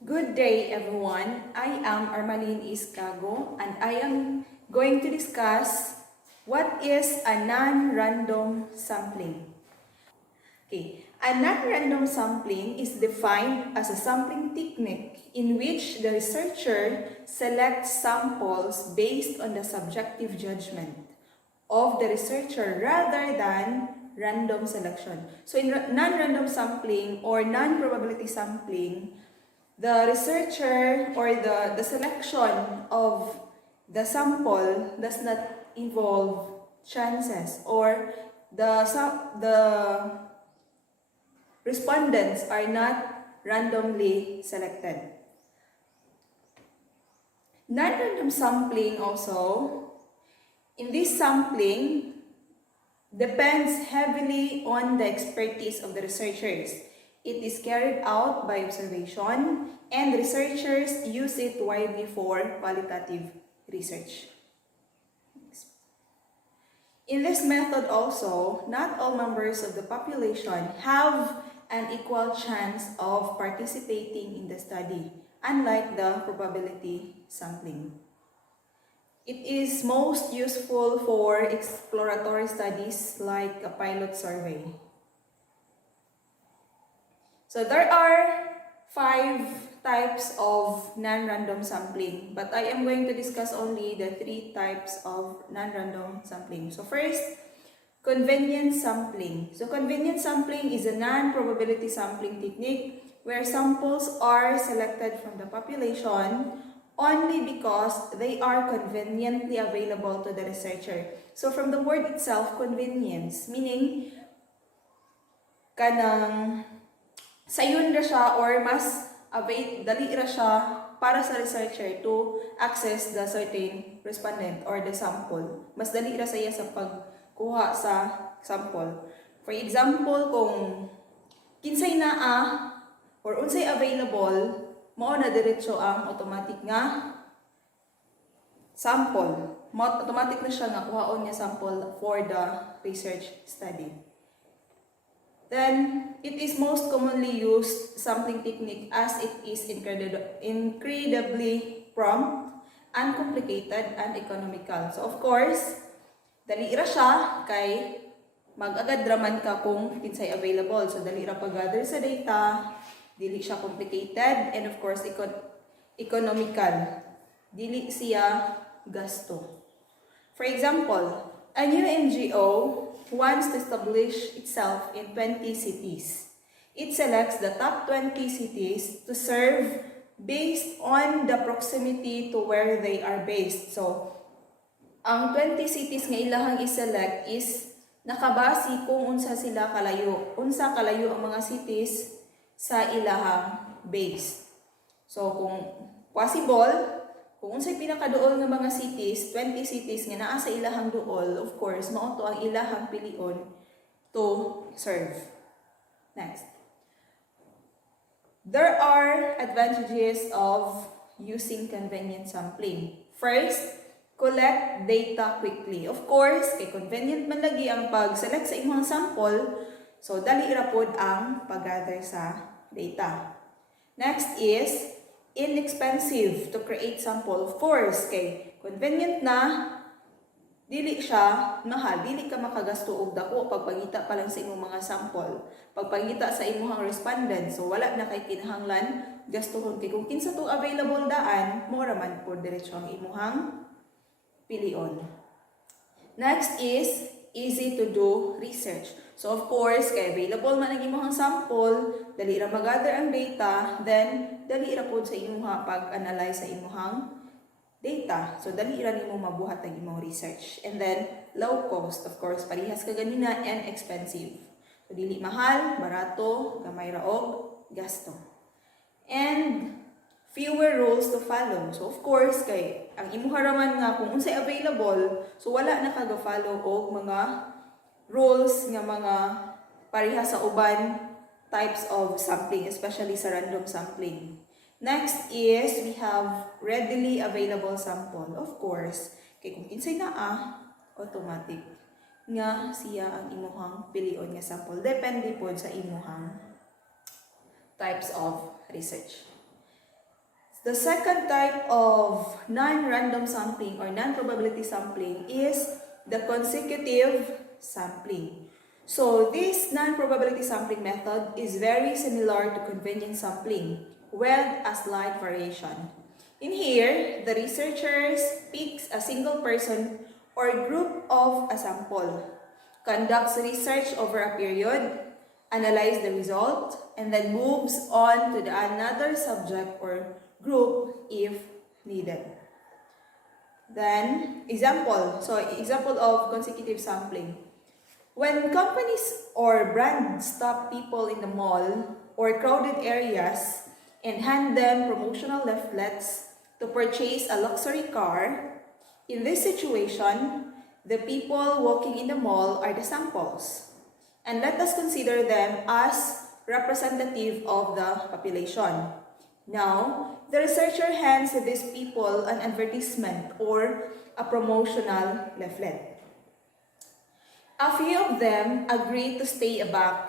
Good day, everyone. I am Armalene Cago, and I am going to discuss what is a non-random sampling. Okay, a non-random sampling is defined as a sampling technique in which the researcher selects samples based on the subjective judgment of the researcher rather than random selection. So in non-random sampling or non-probability sampling, the researcher or the selection of the sample does not involve chances, or the respondents are not randomly selected. Non-random sampling also, in this sampling, depends heavily on the expertise of the researchers. It is carried out by observation, and researchers use it widely for qualitative research. In this method also, not all members of the population have an equal chance of participating in the study, unlike the probability sampling. It is most useful for exploratory studies like a pilot survey. So there are 5 types of non-random sampling, but I am going to discuss only the 3 types of non-random sampling. So first, convenience sampling. So convenience sampling is a non-probability sampling technique where samples are selected from the population only because they are conveniently available to the researcher. So from the word itself, convenience, meaning kanang sayon ra siya or mas dali ra siya para sa researcher to access the certain respondent or the sample. Mas dali ra saya sa pagkuha sa sample. For example, kung kinsay naa or unsay available, mao na diretso ang automatic nga sample. Automatic na siya nga kuhaon nga sample for the research study. Then, it is most commonly used sampling technique as it is incredibly prompt, uncomplicated, and economical. So, of course, dali ra siya kay mag-agad raman ka kung kinsay available. So, dali ra pag-gather sa data, dili siya complicated, and of course, economical. Dili siya gasto. For example, a new NGO wants to establish itself in 20 cities. It selects the top 20 cities to serve based on the proximity to where they are based. So, ang 20 cities nga ilahang i-select is nakabase kung unsa sila kalayo. Unsa kalayo ang mga cities sa ilahang base. So, kung possible, kung unsay pinakaduol nga mga cities, 20 cities nga naa sa ilahang duol, of course, mao to ang ilahang pilion to serve. Next. There are advantages of using convenient sampling. First, collect data quickly. Of course, kay convenient man lagi ang pag-select sa imong sample, so dali ra pod ang pag-gather sa data. Next is inexpensive to create sample. Of course, kay convenient na, dili siya mahal, dili ka makagasto og dako pagpangita pa lang sa imong mga sample, pagpangita sa imong respondent. So wala na kay kinahanglan gastuhon kay kung kinsa to available daan, mo ra man por diretso ang imong pilion. Next is easy to do research. So of course, kay available man ang imong sample, dali ra mag-gather ang data, then dali ra pod sa imong pag-analyze sa imong data. So dali ra nimo mabuhat ang imong research. And then low cost, of course, parehas ka ganina, and expensive. So dili mahal, barato, gamay ra og gasto. And fewer rules to follow. So of course, kay ang imong haraman nga kung unsay available, so wala na kaga-follow og mga rules nga mga pareha sa uban types of sampling, especially sa random sampling. Next is we have readily available sample. Of course, kay kung kinsay naa, automatic nga siya ang imuhang pilion nga sample. Depende po sa imuhang types of research. The second type of non-random sampling or non-probability sampling is the consecutive sampling. So this non-probability sampling method is very similar to convenience sampling with a slight variation. In here, the researchers picks a single person or group of a sample, conducts research over a period, analyze the result, and then moves on to another subject or group if needed. Then, example. So, example of consecutive sampling. When companies or brands stop people in the mall or crowded areas and hand them promotional leaflets to purchase a luxury car, in this situation, the people walking in the mall are the samples. And let us consider them as representative of the population. Now, the researcher hands to these people an advertisement or a promotional leaflet. A few of them agree to stay back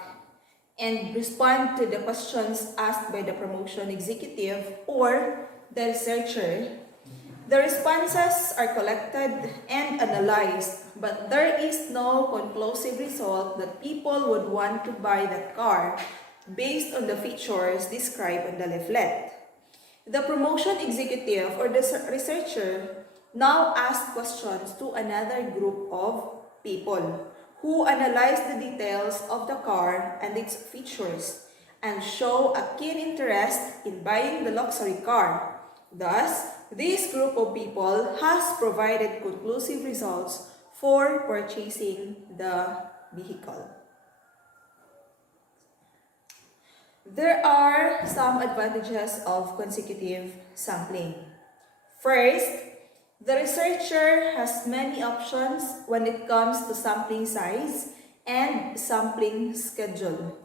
and respond to the questions asked by the promotion executive or the researcher. The responses are collected and analyzed, but there is no conclusive result that people would want to buy that car based on the features described on the leaflet. The promotion executive or the researcher now asks questions to another group of people who analyze the details of the car and its features and show a keen interest in buying the luxury car. Thus, this group of people has provided conclusive results for purchasing the vehicle. There are some advantages of consecutive sampling. First, the researcher has many options when it comes to sampling size and sampling schedule.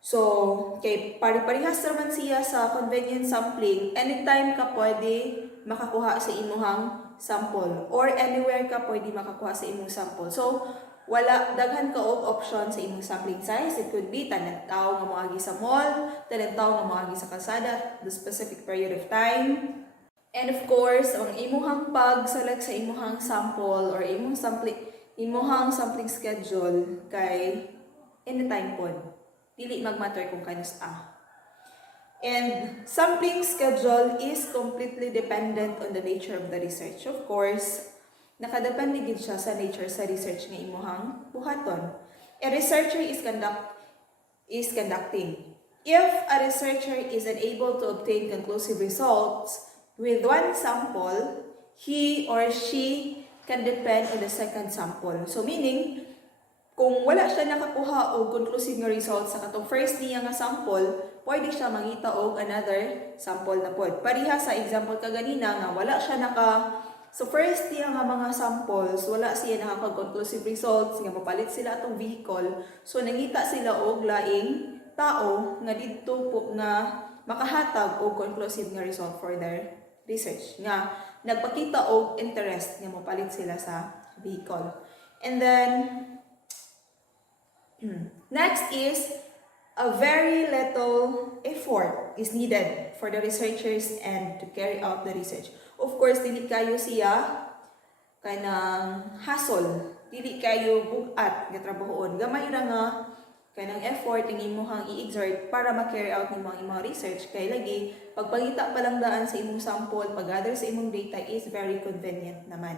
So, kay pari-parihas naman siya sa convenient sampling, anytime ka pwede makakuha sa imuhang sample or anywhere ka pwede makakuha sa imong sample. So, wala daghan ka og option sa imong sampling size. It could be tanang tao nga moagi sa mall, tanang tao nga moagi sa kalsada, the specific period of time. And of course, ang imuhang pag-select sa imuhang sample or imuhang sampling schedule kay anytime pod. Dili magmatter kung kanus And sampling schedule is completely dependent on the nature of the research. Of course, nakadepende gid siya sa nature sa research nga imuhang buhaton. A researcher is conducting. If a researcher is unable to obtain conclusive results with one sample, he or she can depend on the second sample. So meaning, kung wala siya nakakuha og conclusive nga results sa katong first niya nga sample, pwede siya mangita og another sample na pod. Pariha sa example kaganina nga wala siya so first niya nga mga samples, wala siya nakaka-conclusive results nga mapalit sila atong vehicle. So nangita sila og laing tao nga didto po nga makahatag og conclusive nga result for their research nga nagpakita og interest nga mapalit sila sa vehicle. And then next is a very little effort is needed for the researchers and to carry out the research. Of course, dili kayo siya kanang hassle, dili kayo bugat nga trabahoon. Gamay ra nga kanang effort ang imuhang i-exert para ma-carry out nimong imong research kay lagi pagpangita pa lang daan sa imong sample, pag-gather sa imong data is very convenient naman.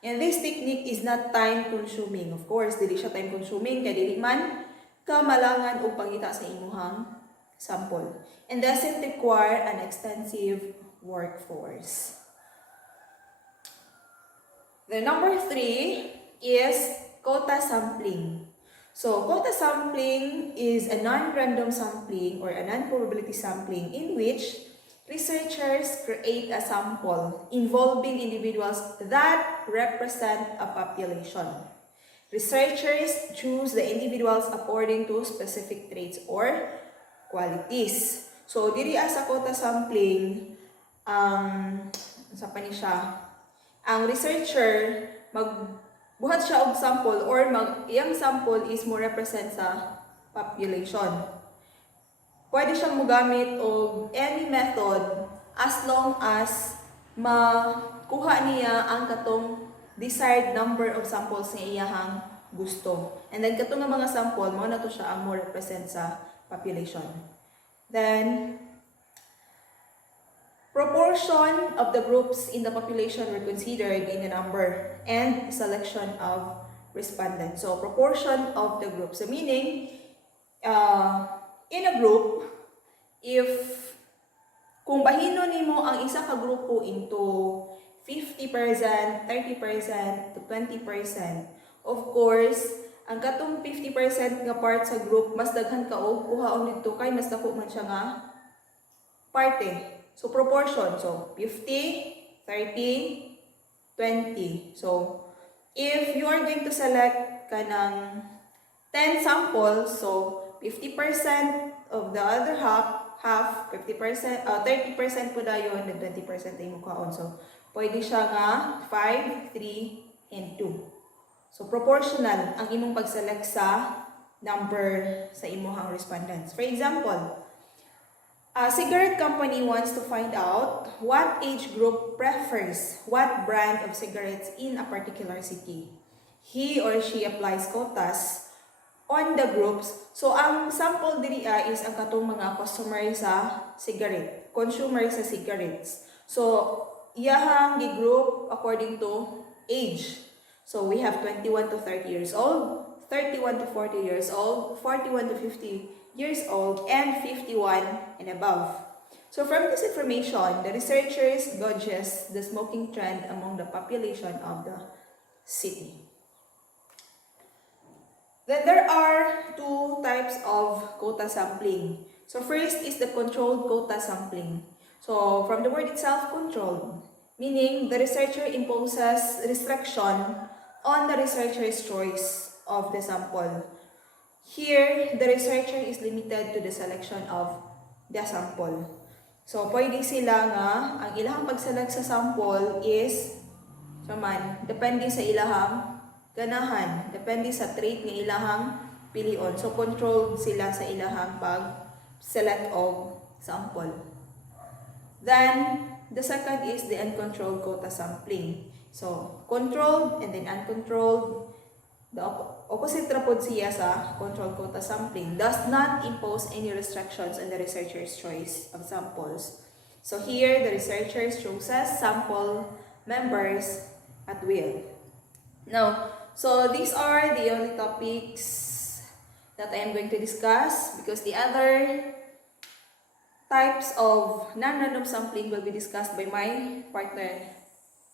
And this technique is not time-consuming. Of course, dili siya time-consuming, kaya dili man kamalangan o pangita sa imuhang sample. And doesn't require an extensive workforce. The number 3 is quota sampling. So, quota sampling is a non-random sampling or a non-probability sampling in which researchers create a sample involving individuals that represent a population. Researchers choose the individuals according to specific traits or qualities. So, diri sa quota sampling, ang researcher magbuhat siya og sample or iyang sample is mo represent sa population. Pwede siyang mogamit og any method as long as makuha niya ang katong desired number of samples nga iyahang gusto. And then katong nga mga sample, mao na to siya ang mo represent sa population. Then proportion of the groups in the population were considered in the number and selection of respondents. So proportion of the groups. So meaning in a group, if kung bahino nimo ang isa ka grupo into 50%, 30% to 20%, of course, ang katong 50% nga part sa group, mas daghan ka og kuhaon dito kay mas dako man siya nga parte. So proportion, so 50, 30, 20. So if you are going to select kanang 10 samples, so 50% of the other half, 50%, 30% po dayon, then 20% ay mukhaon. So, pwede siya nga 5, 3, and 2. So, proportional ang imong pag-select sa number sa imuhang respondents. For example, a cigarette company wants to find out what age group prefers what brand of cigarettes in a particular city. He or she applies quotas on the groups. So, ang sample diri is ang katong mga customer sa cigarette, consumer sa cigarettes. So, iyahang gi-group according to age. So, we have 21 to 30 years old, 31 to 40 years old, 41 to 50 years old, and 51 and above. So, from this information, the researchers gauges the smoking trend among the population of the city. Then there are two types of quota sampling. So first is the controlled quota sampling. So from the word itself, controlled, meaning the researcher imposes restriction on the researcher's choice of the sample. Here, the researcher is limited to the selection of the sample. So pwede sila nga, ang ilahang pag-select sa sample is, depende sa ilahang ganahan, depende sa trait nga ilahang pilion. So, controlled sila sa ilahang pag-select of sample. Then, the second is the uncontrolled quota sampling. So, controlled and then uncontrolled. The opposite rapod siya sa controlled quota sampling does not impose any restrictions on the researcher's choice of samples. So, here, the researcher chooses sample members at will. Now, so these are the only topics that I am going to discuss because the other types of non-random sampling will be discussed by my partner